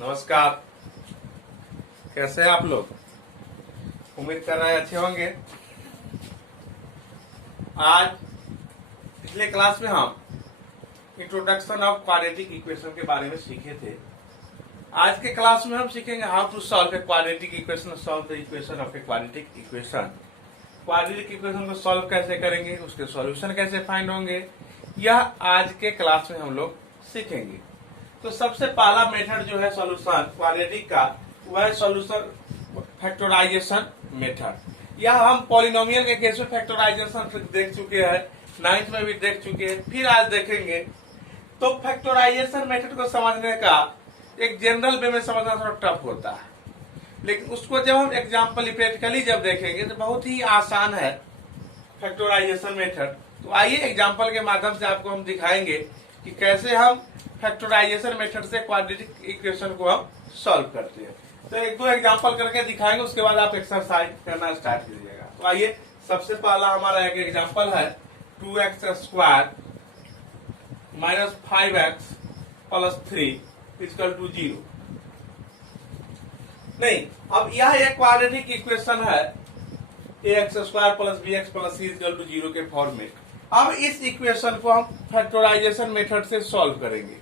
नमस्कार। कैसे हैं आप लोग? उम्मीद कर रहे हैं अच्छे होंगे। आज पिछले क्लास में हम इंट्रोडक्शन ऑफ क्वाड्रेटिक इक्वेशन के बारे में सीखे थे। आज के क्लास में हम सीखेंगे how to solve a quadratic equation, solve the equation of a quadratic equation. Quadratic equation को सॉल्व कैसे करेंगे, उसके सॉल्यूशन कैसे फाइंड होंगे, यह आज के क्लास में हम लोग सीखेंगे। तो सबसे पहला मेथड जो है सॉल्यूशन क्वाड्रेटिक का, वह है सॉल्यूशन फैक्टराइजेशन मेथड। यह हम पॉलिनोमियल के केस में फैक्टराइजेशन देख चुके हैं, 9th में भी देख चुके हैं, फिर आज देखेंगे। तो फैक्टराइजेशन मेथड को समझने का एक जनरल वे में समझना थोड़ा टफ होता है, लेकिन उसको जब हम एग्जाम्पल प्रैक्टिकली जब देखेंगे तो बहुत ही आसान है फैक्टराइजेशन मेथड। तो आइए एग्जाम्पल के माध्यम से आपको हम दिखाएंगे कि कैसे हम फैक्टराइजेशन मेथड से क्वाड्रेटिक इक्वेशन को हम सॉल्व करते हैं। तो एक दो एग्जांपल करके दिखाएंगे, उसके बाद आप एक्सरसाइज करना स्टार्ट कीजिएगा। तो आइए, सबसे पहला हमारा एक एग्जांपल है 2x² minus 5x plus 3 equal to 0। नहीं, अब यह एक क्वाड्रेटिक इक्वेशन है ax² plus bx plus c equal to 0 के फॉर्म में। अब इस इक्वेशन को हम फैक्टराइजेशन मेथड से सॉल्व करेंगे।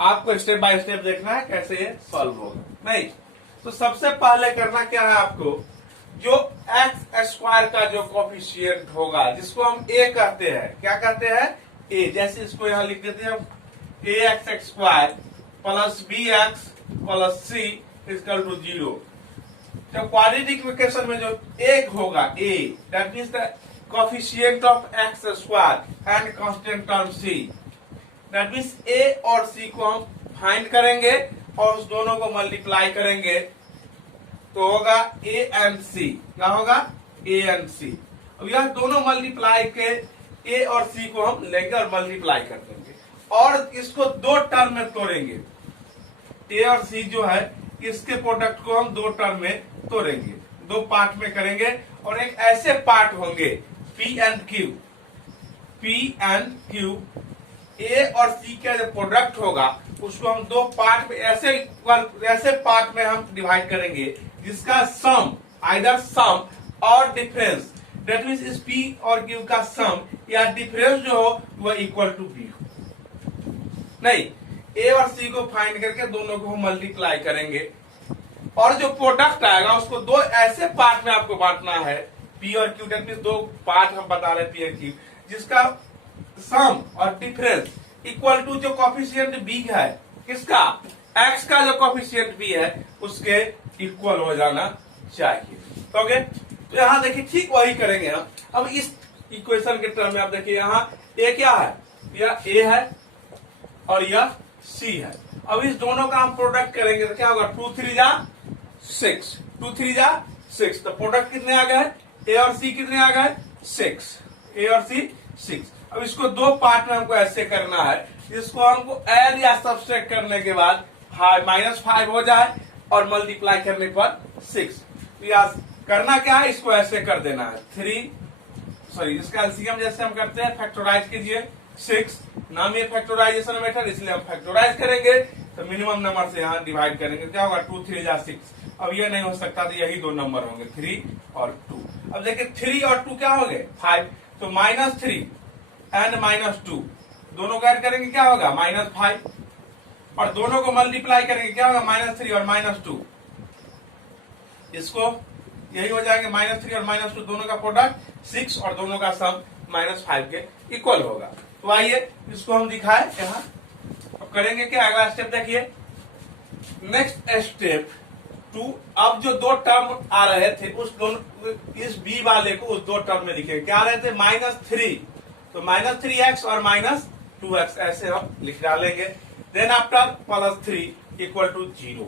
आपको स्टेप बाय स्टेप देखना है कैसे ये सॉल्व होगा। नहीं, तो सबसे पहले करना क्या है आपको, जो x² का जो कोफिशिएंट होगा, जिसको हम a कहते हैं, क्या कहते हैं a, जैसे इसको यहां लिख देते हैं हम ax² plus bx plus c equal to 0। तो क्वाड्रेटिक इक्वेशन में जो एक होगा a, that means the coefficient of x² and constant term c, that means a और c को हम फाइंड करेंगे और उस दोनों को मल्टीप्लाई करेंगे तो होगा a एंड c। क्या होगा? a and c। अब यह दोनों मल्टीप्लाई के a और c को हम लेंगे और मल्टीप्लाई कर देंगे और इसको दो टर्म में तोड़ेंगे। a और c जो है, इसके प्रोडक्ट को हम दो टर्म में तोड़ेंगे, दो पार्ट में करेंगे और एक ऐसे पार्ट होंगे p एंड q, a और c का जो प्रोडक्ट होगा उसको हम दो पार्ट में ऐसे पार्ट में हम डिवाइड करेंगे जिसका सम, आइदर सम और डिफरेंस, दैट मीन्स इस p और q का सम या डिफरेंस जो हो वह इक्वल टू b हो। नहीं, a और c को फाइंड करके दोनों को हम मल्टीप्लाई करेंगे और जो प्रोडक्ट आएगा उसको दो ऐसे पार्ट में आपको बांटना है, p और q, दैट मीन्स दो पार्ट हम बता रहे हैं p और q, जिसका सम और डिफरेंस इक्वल टू जो कोफिशिएंट b है, किसका? x का जो कोफिशिएंट b है उसके इक्वल हो जाना चाहिए। ओके, तो यहाँ देखिए ठीक वही करेंगे हम। अब इस इक्वेशन के टर्म में आप देखिए, यहाँ a क्या है, यह a है और यह c है। अब इस दोनों का हम प्रोडक्ट करेंगे तो क्या होगा, 2 3 जा 6, 2 3 जा 6। तो प्रोडक्ट कितने आ गए? a और c कितने आ गए? 6, a और c 6। अब इसको दो पार्ट में हमको ऐसे करना है, इसको हमको ऐड या सब्सट्रैक्ट करने के बाद -5 हो जाए और मल्टीप्लाई करने पर 6। तो करना क्या है, इसको ऐसे कर देना है 3, इसका एलसीएम जैसे हम करते हैं, फैक्टराइज कीजिए 6। नाम ये फैक्टराइजेशन मेथड, इसलिए हम फैक्टराइज करेंगे तो मिनिमम नंबर से यहाँ डिवाइड करेंगे। क्या होगा? 2 3 जा 6। अब ये नहीं हो सकता तो यही दो नंबर होंगे 3 और 2। अब देखिए 3 और 2 क्या हो गए? 5। तो -3 एंड -2 दोनों को ऐड करेंगे, क्या होगा? -5 और दोनों को मल्टीप्लाई करेंगे, क्या होगा? -3 और -2, इसको यही हो जाएंगे -3 और -2 दोनों का प्रोडक्ट 6 और दोनों का सम -5 के इक्वल होगा। तो आइए इसको हम दिखाए यहाँ। अब करेंगे क्या, अगला स्टेप देखिए। नेक्स्ट स्टेप 2, अब जो दो टर्म आ रहे थे उस दोनों, इस b वाले को उस दो टर्म में लिखेंगे। क्या आ रहे थे? -3, तो -3x और -2x ऐसे हम लिख डालेंगे। Then after +3 equal to 0।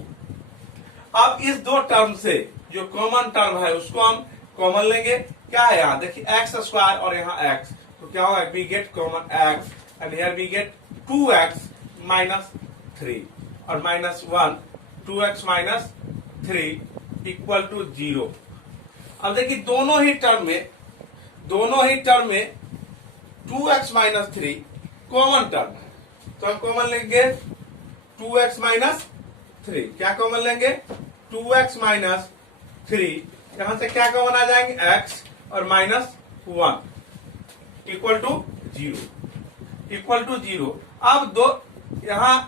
अब इस दो टर्म से जो कॉमन टर्म है उसको हम कॉमन लेंगे। क्या है यहाँ देखिए, x² और यहाँ x, तो क्या होगा? We get common x and here we get 2x -3 और -1, 2x -3 इक्वल टू 0। अब देखिए दोनों ही टर्म में 2x -3 कॉमन टर्म है, तो हम कॉमन लेंगे 2x 3, क्या कॉमन लेंगे 2x माइनस 3, यहां से क्या कॉमन आ जाएंगे x और माइनस 1 इक्वल टू 0। अब दो यहां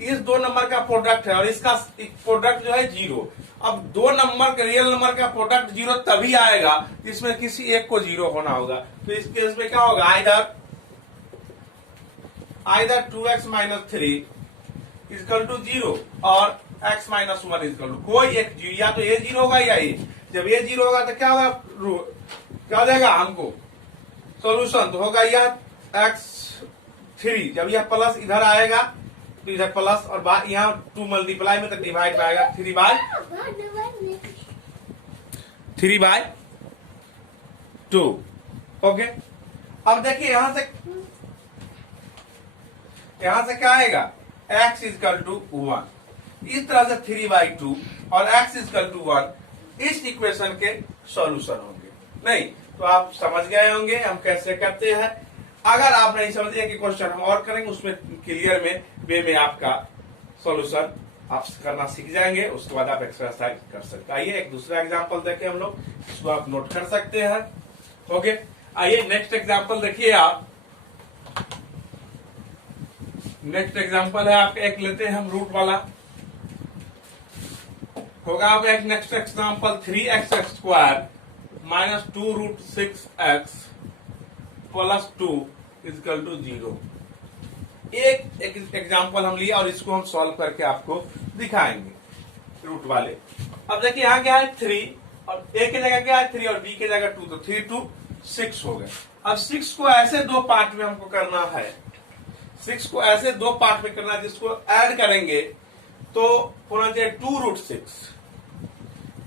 इस दो नंबर का प्रोडक्ट है और इसका प्रोडक्ट जो है 0। अब दो नंबर के रियल नंबर का प्रोडक्ट 0 तभी आएगा इसमें किसी एक को 0 होना होगा। तो इस केस में क्या होगा either 2x minus 3 is equal to 0 और x माइनस 1 इजकल टू कोई एक 0, या तो ये 0 होगा या ये। जब ये 0 होगा तो क्या होगा, क्या हो जाएगा हमको सॉल्यूशन तो होगा यह x3। जब यह प्लस इधर आएगा तो इधर प्लस और यहाँ 2 मल्टीप्लाई में तो डिवाइड में आएगा 3/2। ओके, अब देखिए यहां से क्या आएगा x इजकल टू 1। इस तरह से 3/2 और x इजकल टू 1 इस इक्वेशन के सॉल्यूशन होंगे। नहीं तो आप समझ गए होंगे हम कैसे करते हैं। अगर आप नहीं समझे कि क्वेश्चन हम और करेंगे उसमें क्लियर में वे में आपका सॉल्यूशन आप करना सीख जाएंगे, उसके बाद आप एक्सरसाइज कर सकते हैं। आइए एक दूसरा एग्जांपल देखें हम लोग, इसको आप नोट कर सकते हैं। ओके, आइए नेक्स्ट एग्जांपल देखिए आप। नेक्स्ट एग्जांपल है आप एक लेते हैं हम रूट वाला, होगा आप एक next example 3x² minus 2√6x plus 2 equal to 0। एक एग्जांपल हम लिए और इसको हम सॉल्व करके आपको दिखाएंगे रूट वाले। अब देखिए यहाँ क्या है 3 और a की जगह क्या है 3 और b की जगह 2, तो 3 2 6 हो गए। अब 6 को ऐसे दो पार्ट में हमको करना है, 6 को ऐसे दो पार्ट में करना है जिसको ऐड करेंगे तो होना चाहिए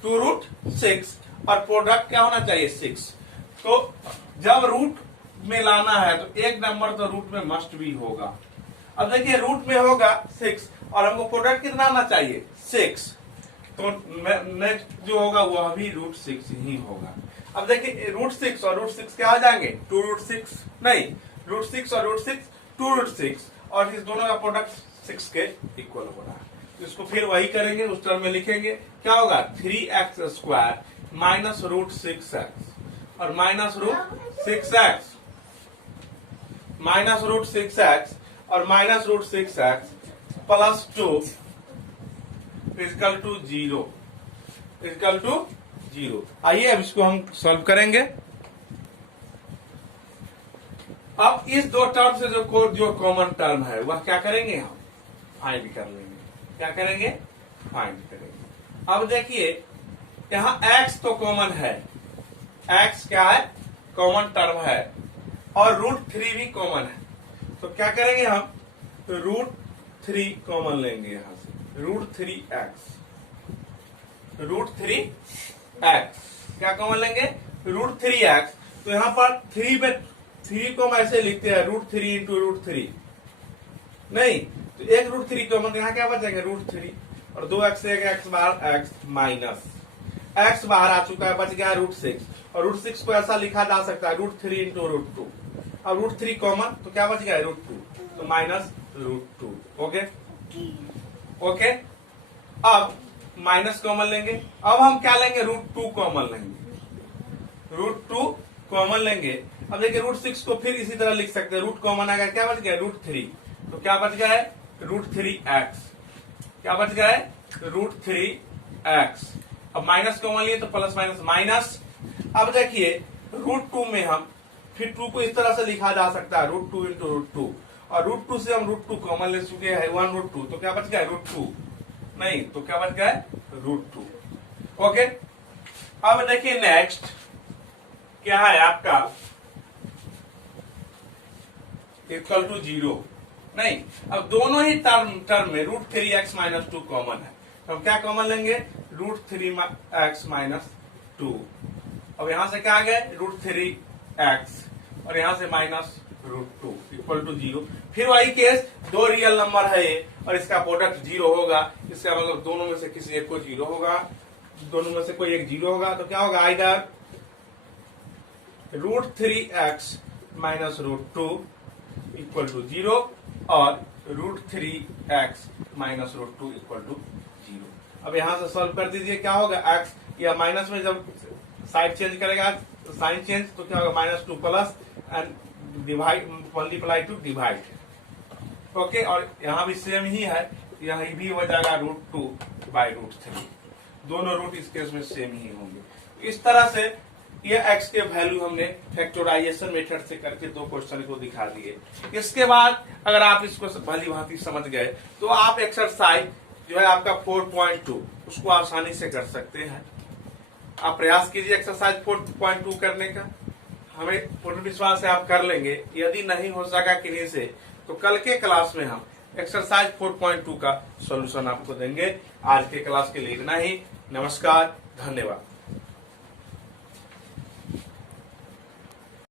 2√6 और प्रोडक्ट क्या होना चाहिए 6। तो जब रूट में लाना है तो एक नंबर तो रूट में मस्ट भी होगा। अब देखिए रूट में होगा 6 और हमको प्रोडक्ट कितना आना चाहिए 6, तो नेक्स्ट जो होगा वह भी √6 ही होगा। अब देखिए √6 और √6 क्या आ जाएंगे 2√6, नहीं √6 और √6 2√6 और इस दोनों का प्रोडक्ट 6 के इक्वल हो रहा है। तो इसको फिर वही करेंगे, उस टर्म में लिखेंगे क्या होगा 3x² माइनस √6x और माइनस √6x माइनस √6x और minus √6x plus 2 equal to 0। आइए अब इसको हम सॉल्व करेंगे। अब इस दो टर्म से जो कॉमन टर्म है वह क्या करेंगे हम फाइंड कर लेंगे। क्या करेंगे फाइंड करेंगे। अब देखिए यहाँ x तो कॉमन है, x क्या है कॉमन टर्म है और √3 भी कॉमन है। तो क्या करेंगे हम √3 कॉमन लेंगे यहां से √3x क्या कॉमन लेंगे √3x। तो यहां पर 3 को हम ऐसे लिखते हैं √3 इंटू √3, नहीं तो एक √3 कॉमन, यहाँ क्या बचेगा √3 और 2x से x बाहर x माइनस x बाहर आ चुका है, बच गया √6 और √6 को ऐसा लिखा जा सकता है √3 इंटू √2। अब √3 कॉमन तो क्या बच गया √2, तो माइनस √2। ओके, अब माइनस कॉमन लेंगे। अब हम क्या लेंगे √2 कॉमन लेंगे। अब देखिए √6 को फिर इसी तरह लिख सकते हैं, रूट कॉमन आएगा क्या बच गया √3, तो क्या बच गया है √3x, क्या बच गया है √3x। अब माइनस कॉमन लिए तो प्लस माइनस माइनस। अब देखिए √2 में हम फिर 2 को इस तरह से लिखा जा सकता है √2 इंटू √2 और √2 से हम √2 कॉमन ले चुके हैं 1√2, तो क्या बच गया √2, नहीं तो क्या बच गया √2। ओके, अब देखिए नेक्स्ट क्या है आपका इक्वल टू 0, नहीं अब दोनों ही टर्म में √3x माइनस 2 कॉमन है, तो हम क्या कॉमन लेंगे √3x माइनस 2। अब यहां से क्या आ गए √3x और यहां से माइनस √2 इक्वल टू 0। फिर वही केस, दो रियल नंबर है ये और इसका प्रोडक्ट 0 होगा, इसका मतलब दोनों में से किसी एक को 0 होगा, दोनों में से कोई एक 0 होगा, तो क्या होगा either √3x minus √2 equal to 0 और √3x माइनस √2 इक्वल टू 0। अब यहां से सॉल्व कर दीजिए, क्या होगा x या माइनस में जब साइड चेंज करेगा साइन चेंज तो क्या होगा -2 plus and divide multiply two divide. Okay, और यहाँ भी सेम ही है, यहाँ भी हो जाएगा √2/√3। दोनों रूट इस केस में सेम ही होंगे। इस तरह से ये x के वैल्यू हमने फैक्टराइजेशन मेथड से करके दो क्वेश्चन को दिखा दिए। इसके बाद अगर आप इसको भली भांति समझ गए तो आप एक्सरसाइज जो है आपका 4.2 उसको आसानी से कर सकते हैं। आप प्रयास कीजिए एक्सरसाइज 4.2 करने का, हमें पूर्ण विश्वास है आप कर लेंगे। यदि नहीं हो सका किन्हीं से तो कल के क्लास में हम एक्सरसाइज 4.2 का सॉल्यूशन आपको देंगे। आज के क्लास के लिए इतना ही। नमस्कार, धन्यवाद।